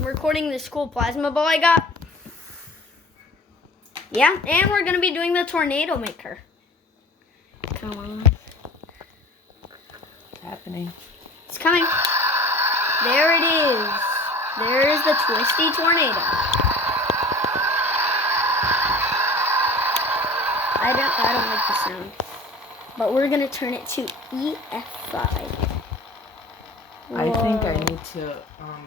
recording this cool plasma ball I got. Yeah, and we're gonna be doing the tornado maker. Come on. It's happening. It's coming. There it is. There is the twisty tornado. I don't like the sound. But we're gonna turn it to EF5. I think I need to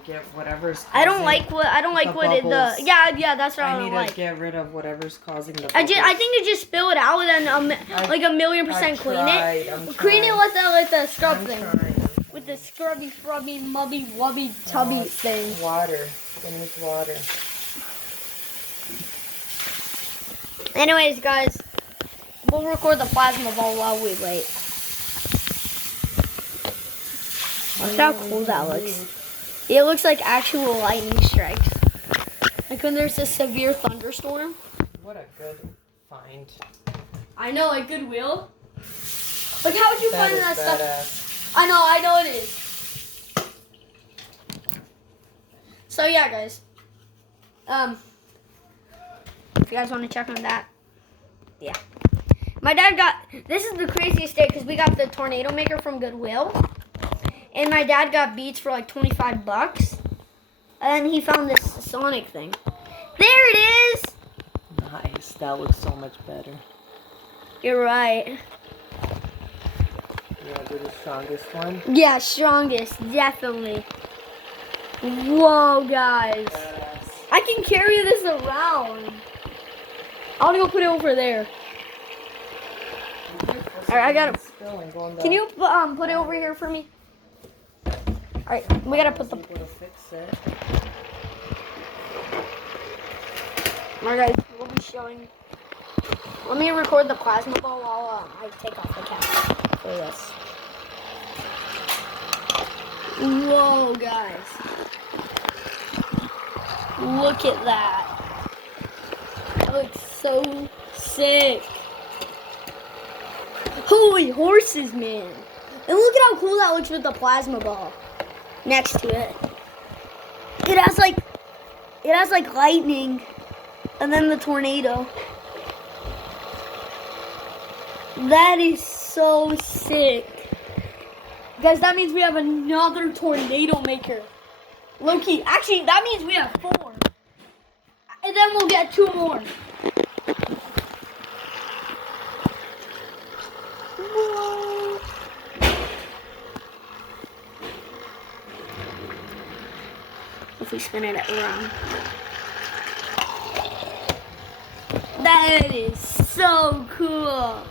get whatever's causing I don't like what yeah, that's what I I don't need like. to get rid of whatever's causing the I bubbles. think you just spill it out and then like 1,000,000% clean it. Clean it with the scrub thing. With the scrubby, mubby, wubby, tubby thing. Water. It needs water. Anyways, guys, we'll record the plasma ball while we wait. Look how cool that looks. It looks like actual lightning strikes. Like when there's a severe thunderstorm. What a good find. I know, like Goodwill. Like how would you find that stuff? Badass. I know it is. So yeah, guys. If you guys want to check on that, yeah. My dad got, this is the craziest day because we got the tornado maker from Goodwill. And my dad got Beats for like $25. And he found this Sonic thing. There it is! Nice. That looks so much better. You're right. You want to do the strongest one? Yeah, strongest, definitely. Whoa, guys. I can carry this around. I want to go put it over there. Alright, I got it. Can you put it over here for me? Alright, we gotta put the... Alright, guys, we'll be showing... Let me record the plasma ball while I take off the cap for this. Whoa, guys. Look at that. That looks so sick. Holy horses, man. And look at how cool that looks with the plasma ball next to it. It has like lightning and then the tornado. That is so sick. Guys, that means we have another tornado maker. Low-key. Actually, that means we have 4. And then we'll get 2 more. Whoa. If we spin it around. That is so cool.